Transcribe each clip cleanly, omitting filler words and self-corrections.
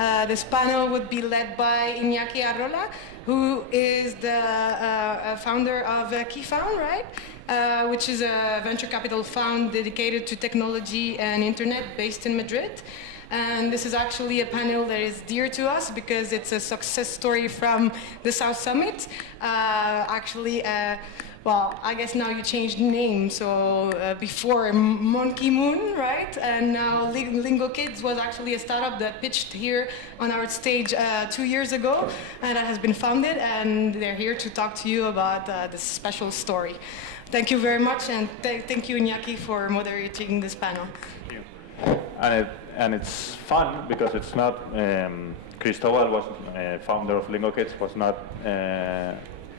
This panel would be led by Iñaki Arrola, who is the founder of KeyFound, right? Which is a venture capital fund dedicated to technology and internet based in Madrid. And this is actually a panel that is dear to us because it's a success story from the South Summit. Well, I guess now you changed name, so before Monkey Moon, right? And now Lingo Kids was actually a startup that pitched here on our stage 2 years ago, and that has been founded, and they're here to talk to you about this special story. Thank you very much, and thank you, Iñaki, for moderating this panel. Thank you. And it's fun because it's not, Cristobal was founder of Lingo Kids, was not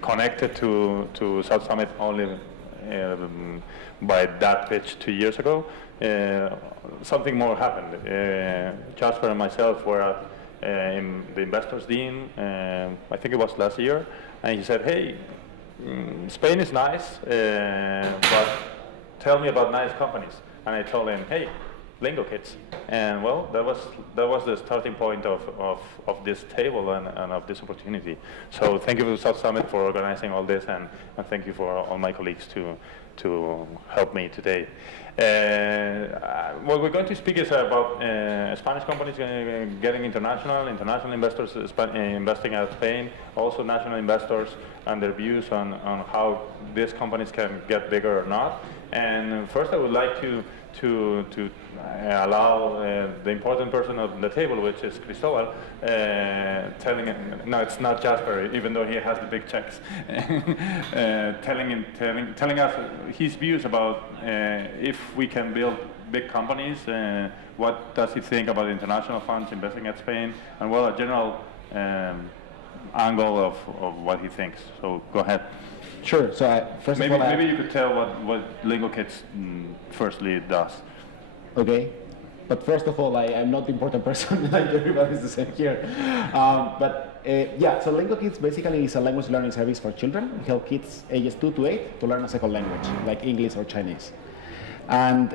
connected to South Summit only by that pitch 2 years ago. Something more happened. Jasper and myself were in the Investors Dean, I think it was last year, and he said, hey, Spain is nice, but tell me about nice companies. And I told him, hey, Lingo Kids. And well, that was the starting point of this table and of this opportunity. So thank you to South Summit for organizing all this, and thank you for all my colleagues to help me today. What we're going to speak is about Spanish companies getting international investors investing out of Spain, also national investors and their views on how these companies can get bigger or not. And first I would like to allow the important person on the table, which is Cristobal, no, it's not Jasper, even though he has the big checks, telling us his views about if we can build big companies, what does he think about international funds investing at Spain, and well, a general angle of what he thinks. So go ahead. Sure. So first maybe, of all, maybe you could tell what Lingo Kids firstly does. Okay. But first of all, I'm not the important person, like everybody's the same here. Yeah, so Lingo Kids basically is a language learning service for children. We help kids ages 2 to 8 to learn a second language, like English or Chinese. And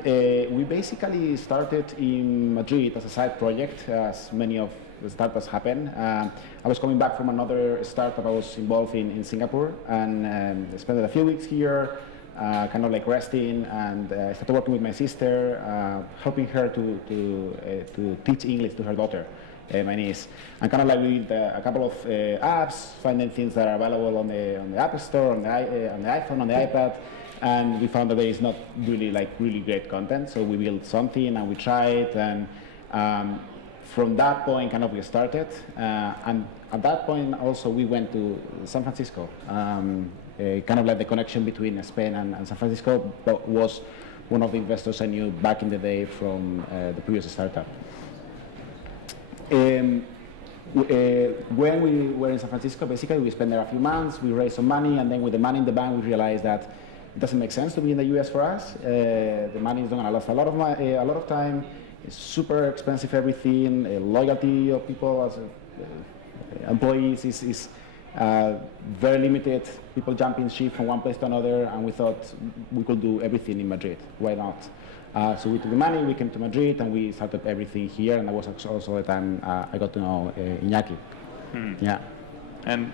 we basically started in Madrid as a side project, as many of the startups happen. I was coming back from another startup I was involved in Singapore, and spent a few weeks here, kind of like resting, and I started working with my sister, helping her to teach English to her daughter, my niece, and kind of like we did a couple of apps, finding things that are available on the App Store, on the iPhone, on the iPad, and we found that there is not really great content, so we built something and we tried, and from that point kind of we started, and at that point also we went to San Francisco. Kind of like the connection between Spain and San Francisco was one of the investors I knew back in the day from the previous startup. When we were in San Francisco, basically we spent there a few months, we raised some money, and then with the money in the bank we realized that it doesn't make sense to be in the US for us. The money is going to last a lot of time. It's super expensive everything. Loyalty of people as employees is very limited. People jumping ship from one place to another, and we thought we could do everything in Madrid. Why not? So we took the money, we came to Madrid, and we started everything here. And that was also the time I got to know Iñaki. Yeah. And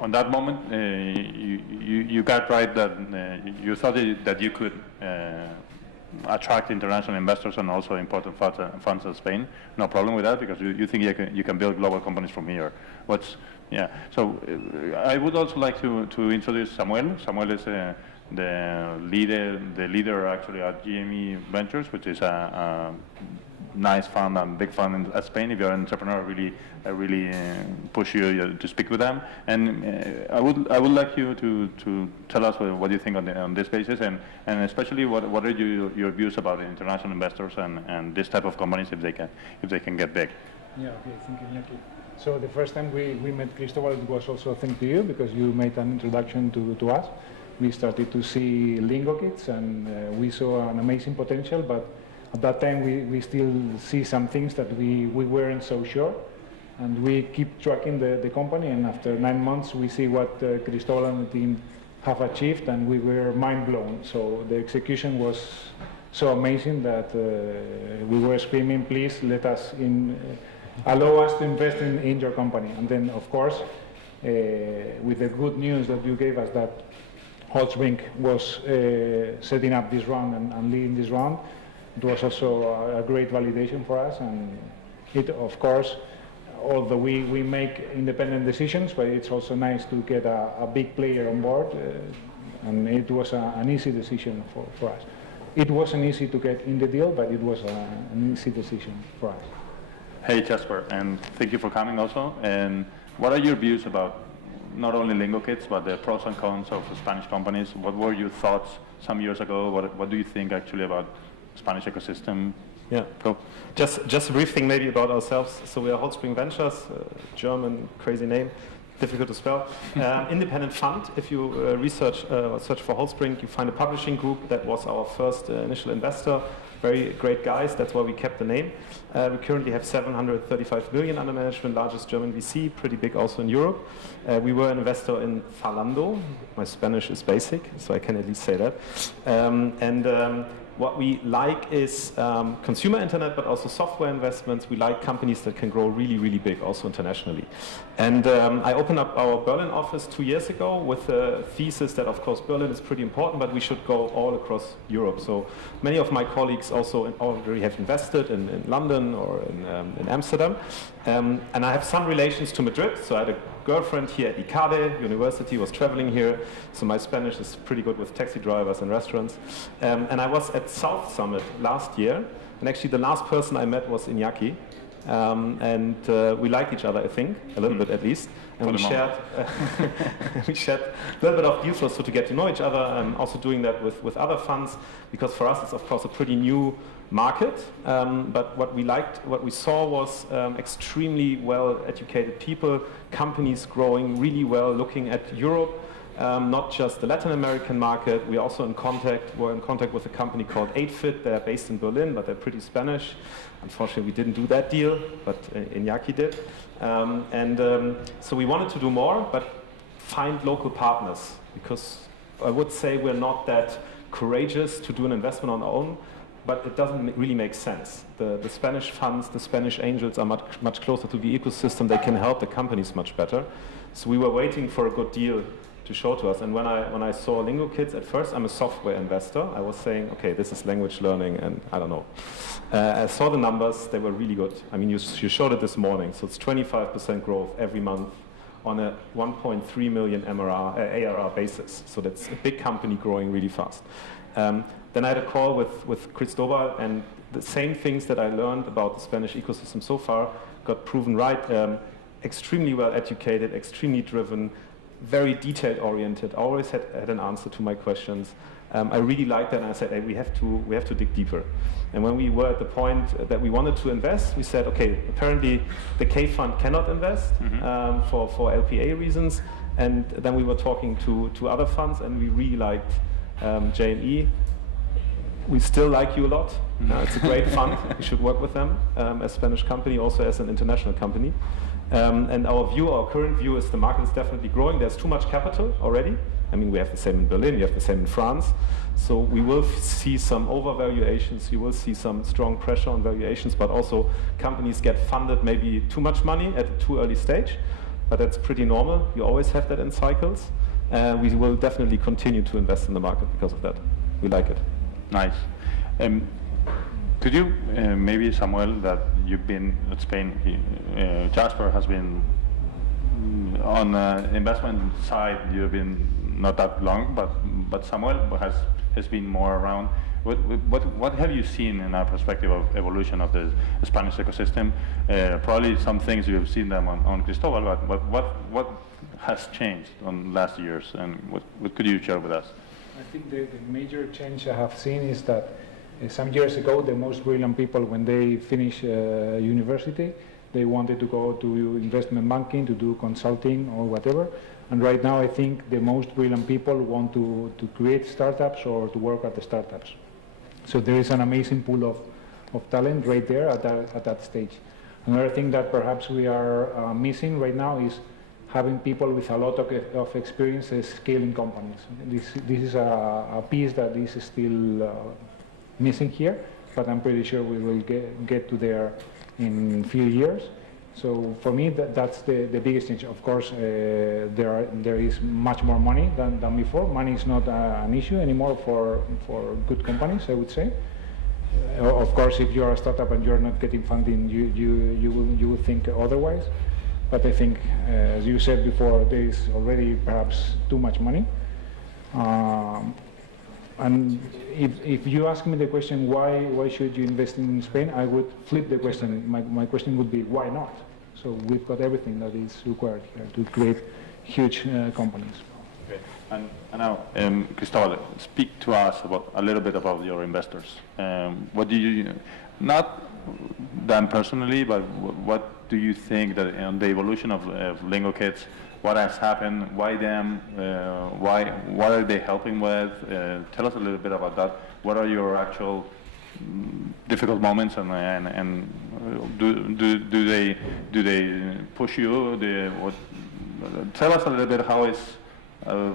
on that moment, you got right that you thought that you could attract international investors and also important funds in Spain. No problem with that, because you think you can build global companies from here. So I would also like to introduce Samuel. Samuel is the leader actually at GME Ventures, which is a nice fund and big fund in Spain. If you're an entrepreneur, I really push you to speak with them. And I would like you to tell us what you think on this basis, and especially what are your views about international investors and this type of companies if they can get big. Yeah. Okay. Thank you, Iñaki. So the first time we met Cristobal, it was also thanks to you, because you made an introduction to us. We started to see Lingo Kids, and we saw an amazing potential, but at that time we still see some things that we weren't so sure, and we keep tracking the company, and after 9 months we see what Cristobal and the team have achieved, and we were mind blown. So the execution was so amazing that we were screaming, please let us allow us to invest in your company. And then, of course, with the good news that you gave us that Holtzbrink was setting up this round and leading this round, it was also a great validation for us. And it, of course, although we make independent decisions, but it's also nice to get a big player on board, and it was an easy decision for us. It wasn't easy to get in the deal, but it was an easy decision for us. Hey Jasper, and thank you for coming also. And what are your views about not only LingoKids, but the pros and cons of Spanish companies? What were your thoughts some years ago? What do you think actually about Spanish ecosystem? Yeah, cool. Just a brief thing maybe about ourselves. So we are Holtzbrink Ventures, German crazy name, difficult to spell. Independent fund. If you search for Holtzbrink, you find a publishing group. That was our first initial investor. Very great guys. That's why we kept the name. We currently have 735 million under management, largest German VC, pretty big also in Europe. We were an investor in Zalando. My Spanish is basic, so I can at least say that. What we like is consumer internet, but also software investments. We like companies that can grow really, really big, also internationally. And I opened up our Berlin office 2 years ago with the thesis that, of course, Berlin is pretty important, but we should go all across Europe. So many of my colleagues also already have invested in London or in Amsterdam. And I have some relations to Madrid. So I had a girlfriend here at ICADE University, was traveling here, so my Spanish is pretty good with taxi drivers and restaurants. And I was at South Summit last year, and actually the last person I met was Iñaki, and we liked each other, I think, a little bit at least, and we shared a little bit of deal flow, so to get to know each other. I'm also doing that with other funds, because for us it's of course a pretty new market, but what we saw was extremely well-educated people, companies growing really well, looking at Europe, not just the Latin American market. We're also in contact with a company called 8Fit. They're based in Berlin, but they're pretty Spanish. Unfortunately, we didn't do that deal, but Iñaki did. So we wanted to do more, but find local partners, because I would say we're not that courageous to do an investment on our own, but it doesn't really make sense. The Spanish funds, the Spanish angels are much closer to the ecosystem. They can help the companies much better. So we were waiting for a good deal to show to us. And when I saw LingoKids, at first I'm a software investor. I was saying, okay, this is language learning, and I don't know. I saw the numbers, they were really good. I mean, you showed it this morning. So it's 25% growth every month on a 1.3 million ARR basis. So that's a big company growing really fast. Then I had a call with Cristobal, and the same things that I learned about the Spanish ecosystem so far got proven right. Extremely well educated, extremely driven, very detail oriented, always had an answer to my questions. I really liked that, and I said, hey, we have to dig deeper. And when we were at the point that we wanted to invest, we said, okay, apparently the K fund cannot invest for LPA reasons. And then we were talking to other funds, and we really liked J&E. We still like you a lot. It's a great fund. We should work with them as a Spanish company, also as an international company. And our current view is the market is definitely growing. There's too much capital already. I mean, we have the same in Berlin, you have the same in France. So we will see some overvaluations, you will see some strong pressure on valuations, but also companies get funded maybe too much money at a too early stage. But that's pretty normal. You always have that in cycles. We will definitely continue to invest in the market because of that. We like it. Nice. Could you, maybe Samuel, that you've been in Spain, Jasper has been on the investment side, you've been not that long, but Samuel has been more around. What have you seen in our perspective of evolution of the Spanish ecosystem? Probably some things you've seen them on Cristobal, but what has changed on last years, and what could you share with us? I think the major change I have seen is that some years ago, the most brilliant people, when they finish university, they wanted to go to investment banking, to do consulting or whatever. And right now, I think the most brilliant people want to create startups or to work at the startups. So there is an amazing pool of talent right there at that stage. Another thing that perhaps we are missing right now is having people with a lot of experience scaling companies. This is a piece that is still missing here, but I'm pretty sure we will get to there in a few years. So for me, that's the biggest change. Of course, there is much more money than before. Money is not an issue anymore for good companies, I would say. Of course, if you are a startup and you're not getting funding, you will think otherwise. But I think, as you said before, there is already perhaps too much money. And if you ask me the question, why should you invest in Spain, I would flip the question. My question would be, why not? So we've got everything that is required here to create huge companies. Okay. And now, Cristobal, speak to us a little bit about your investors. What do you, not them personally, but what do you think that on the evolution of Lingo Kids, what has happened, why them, what are they helping with? Tell us a little bit about that. What are your actual difficult moments, and do they push you? Tell us a little bit how is a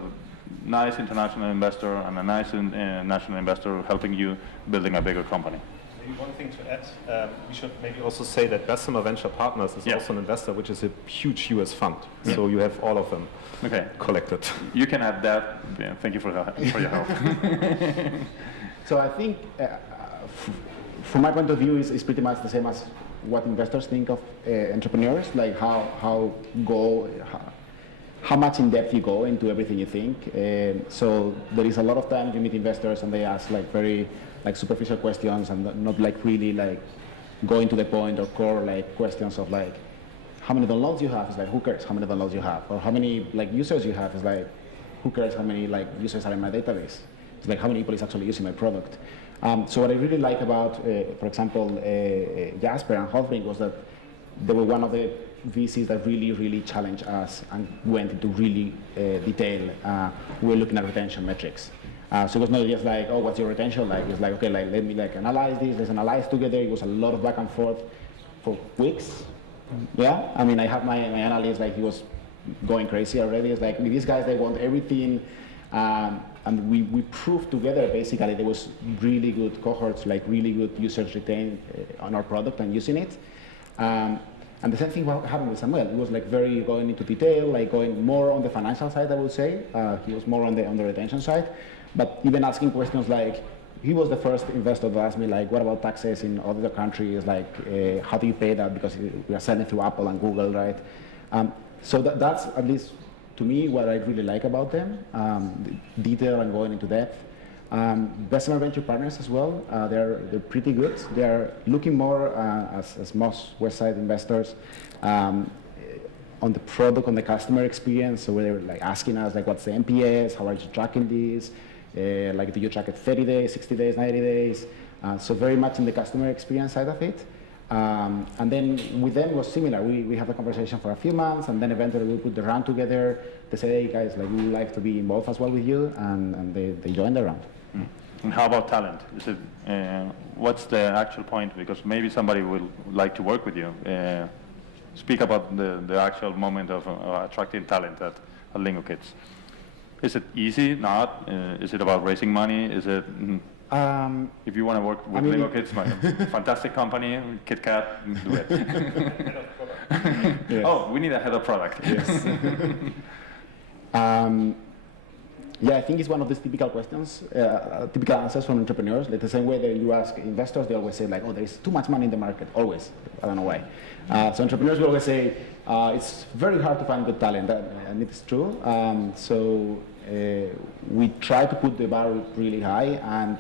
nice international investor and a nice national investor helping you building a bigger company. Maybe one thing to add, we should maybe also say that Bessemer Venture Partners is also an investor, which is a huge US fund. So you have all of them collected. You can add that. Yeah, thank you for your help. So I think, from my point of view, is pretty much the same as what investors think of entrepreneurs, like how much in depth you go into everything you think. So there is a lot of time you meet investors and they ask like very superficial questions and not like really like going to the point or core like questions of like how many downloads you have. It's like, who cares how many downloads you have, or how many like users you have. It's like, who cares how many like users are in my database. It's like how many people is actually using my product. So what I really like about, for example, Jasper and Hofbrink was that they were one of the VCs that really challenged us and went into really detail. We're looking at retention metrics. So it was not just like, oh, what's your retention like? It's like, okay, like let me like analyze this. Let's analyze together. It was a lot of back and forth for weeks. Yeah, I mean, I have my analyst, like he was going crazy already. It's like, these guys, they want everything. And we proved together, basically, there was really good cohorts, like really good users retained on our product and using it. And the same thing happened with Samuel. He was like very going into detail, like going more on the financial side, I would say. He was more on the retention side. But even asking questions like, he was the first investor that asked me like, what about taxes in other countries? Like, how do you pay that? Because we are selling through Apple and Google, right? So that's at least to me what I really like about them, the detail and going into depth. Bessemer Venture Partners as well, they're pretty good. They're looking more as most West Side investors on the product, on the customer experience. So they're like asking us like, what's the NPS? How are you tracking this? Like, do you track it 30 days, 60 days, 90 days? So very much in the customer experience side of it. And then with them it was similar. We have a conversation for a few months, and then eventually we put the round together. They say, hey guys, like, we would like to be involved as well with you, and they joined the round. And how about talent? Is it, what's the actual point? Because maybe somebody will like to work with you. Speak about the actual moment of attracting talent at Lingo Kids. Is it easy? Not? Is it about raising money? Is it? If you want to work with Lingo Kids, my fantastic company, KitKat, do it. Yes. Oh, we need a head of product. Yes. Yeah, I think it's one of these typical questions, typical answers from entrepreneurs. Like the same way that you ask investors, they always say like, oh, there is too much money in the market, always. I don't know why. So entrepreneurs will always say, it's very hard to find good talent, and it's true. So we try to put the bar really high, and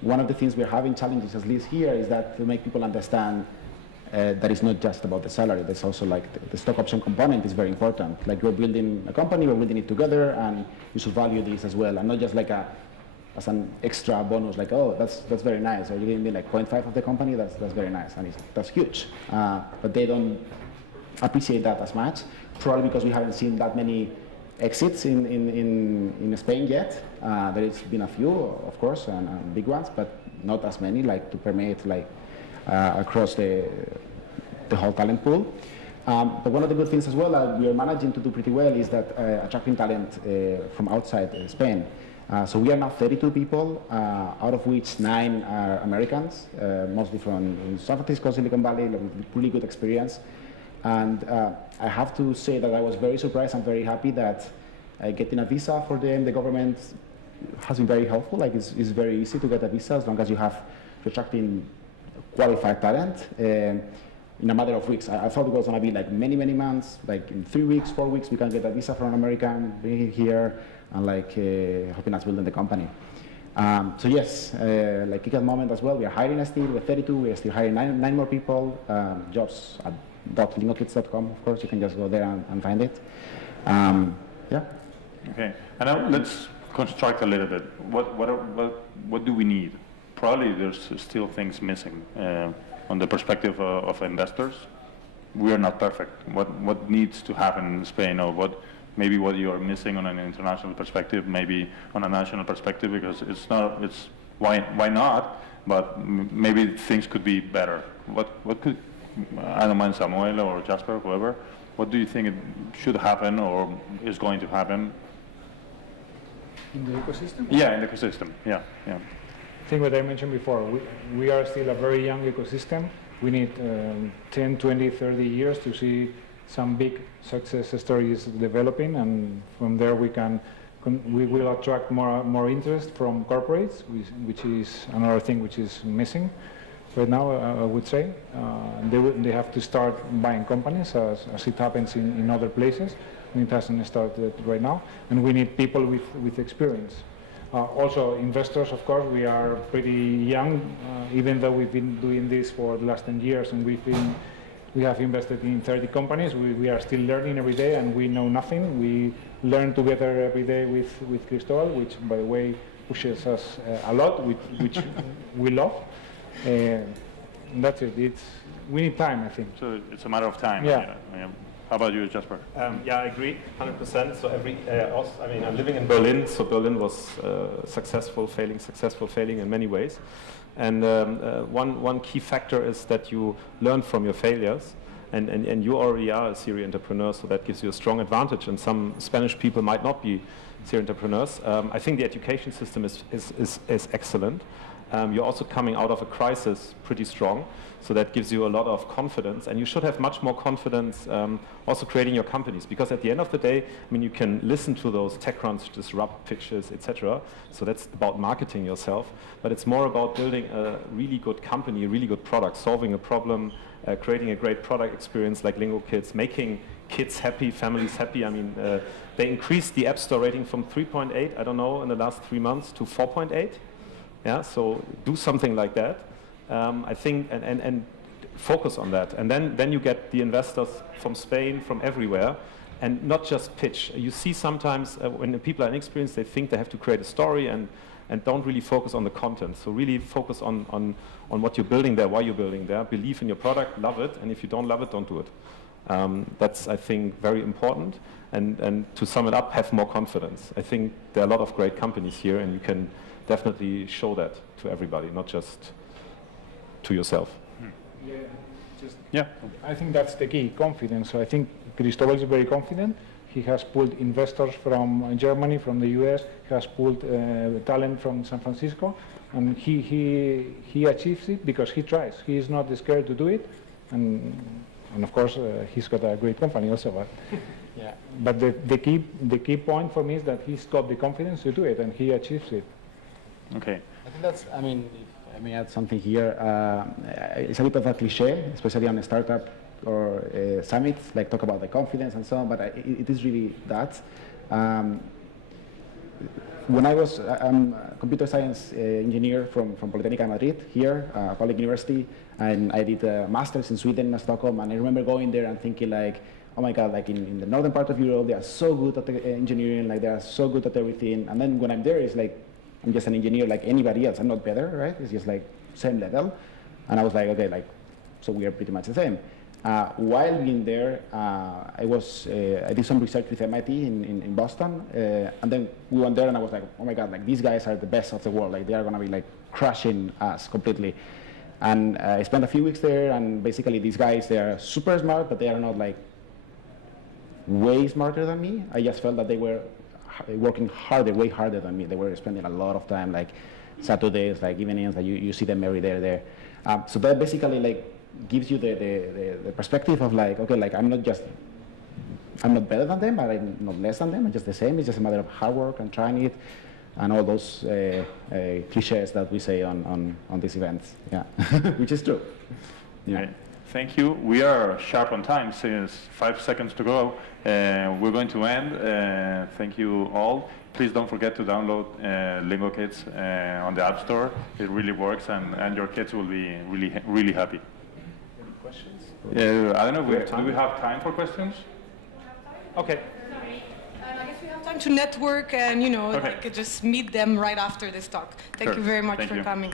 one of the things we're having challenges, at least here, is that to make people understand that it's not just about the salary. There's also like the stock option component is very important. Like, you're building a company, we're building it together, and you should value this as well, and not just like as an extra bonus, like, oh, that's very nice, or you're giving me like 0.5 of the company, that's very nice, and that's huge. But they don't appreciate that as much, probably because we haven't seen that many exits in Spain yet. There's been a few, of course, and big ones, but not as many, like to permeate like across the whole talent pool. But one of the good things as well that we are managing to do pretty well is that attracting talent from outside Spain. So we are now 32 people, out of which 9 are Americans, mostly from San Francisco, Silicon Valley, with really good experience. And I have to say that I was very surprised and very happy that getting a visa for them, the government has been very helpful. Like it's very easy to get a visa as long as you're attracting qualified talent. In a matter of weeks. I thought it was going to be like many months, like in 3 weeks, 4 weeks, we can get a visa from an American, bring it here, and like helping us building the company. So yes, like kick at the moment as well, we are hiring still, we're 32, we are still hiring nine more people, jobs at .lingokids.com, of course, you can just go there and find it. Yeah. Okay, and now let's construct a little bit. What do we need? Probably there's still things missing. On the perspective of investors, we are not perfect. What needs to happen in Spain, or what you are missing on an international perspective, maybe on a national perspective, because why not? But maybe things could be better. What could, I don't mind, Samuel or Jasper, whoever, what do you think it should happen or is going to happen? In the ecosystem? Yeah, in the ecosystem. Yeah. I think what I mentioned before, we are still a very young ecosystem. We need 10, 20, 30 years to see some big success stories developing, and from there we will attract more interest from corporates, which is another thing which is missing right now, I would say. They have to start buying companies as it happens in other places, and it hasn't started right now, and we need people with experience. Also, investors, of course, we are pretty young, even though we've been doing this for the last 10 years, and we have invested in 30 companies. We are still learning every day, and we know nothing. We learn together every day with Cristobal, which, by the way, pushes us a lot, which we love. That's it. We need time, I think. So it's a matter of time. Yeah. How about you, Jasper? Yeah, I agree, 100%. So I'm living in Berlin, so Berlin was successful, failing in many ways. And one key factor is that you learn from your failures, and you already are a serial entrepreneur, so that gives you a strong advantage. And some Spanish people might not be serial entrepreneurs. I think the education system is excellent. You're also coming out of a crisis pretty strong, so that gives you a lot of confidence, and you should have much more confidence also creating your companies, because at the end of the day, I mean, you can listen to those TechCrunch disrupt pitches, etc. So that's about marketing yourself, but it's more about building a really good company, a really good product, solving a problem, creating a great product experience like Lingo Kids, making kids happy, families happy. I mean, they increased the App Store rating from 3.8, I don't know, in the last 3 months to 4.8. Yeah, so do something like that. I think, and focus on that. And then you get the investors from Spain, from everywhere, and not just pitch. You see sometimes when the people are inexperienced, they think they have to create a story and don't really focus on the content. So really focus on what you're building there, why you're building there. Believe in your product, love it, and if you don't love it, don't do it. That's, I think, very important. And to sum it up, have more confidence. I think there are a lot of great companies here, and you can definitely show that to everybody, not just to yourself. Yeah, I think that's the key, confidence. So I think Cristobal is very confident. He has pulled investors from Germany, from the US, he has pulled talent from San Francisco, and he achieves it because he tries. He is not scared to do it, and of course he's got a great company also. But yeah, but the key point for me is that he's got the confidence to do it, and he achieves it. Okay. I think that's, I mean, if I may add something here, it's a bit of a cliche, especially on a startup or summits, like talk about the confidence and so on, but it is really that. When I'm a computer science engineer from Politécnica Madrid here, public university, and I did a master's in Sweden, in Stockholm, and I remember going there and thinking like, oh my God, like in the northern part of Europe, they are so good at the engineering, like they are so good at everything, and then when I'm there, it's like, I'm just an engineer like anybody else. I'm not better, right? It's just like same level. And I was like, okay, like, so we are pretty much the same. While being there, I did some research with MIT in Boston, and then we went there and I was like, oh my God, like these guys are the best of the world. Like they are gonna be like crushing us completely. And I spent a few weeks there, and basically these guys, they are super smart, but they are not like way smarter than me. I just felt that they were working harder, way harder than me. They were spending a lot of time, like Saturdays, like evenings, like you see them every day there. So that basically like gives you the perspective of like, okay, like I'm not better than them, but I'm not less than them. I'm just the same. It's just a matter of hard work and trying it, and all those cliches that we say on these events. Yeah, which is true. Yeah. Okay. Thank you. We are sharp on time since 5 seconds to go. We're going to end. Thank you all. Please don't forget to download Lingo Kids on the App Store. It really works, and your kids will be really happy. Any questions? I don't know. We have time. Do we have time for questions? Okay. And I guess we have time to network and, Okay. like just meet them right after this talk. Thank Sure. you very much Thank for you. coming.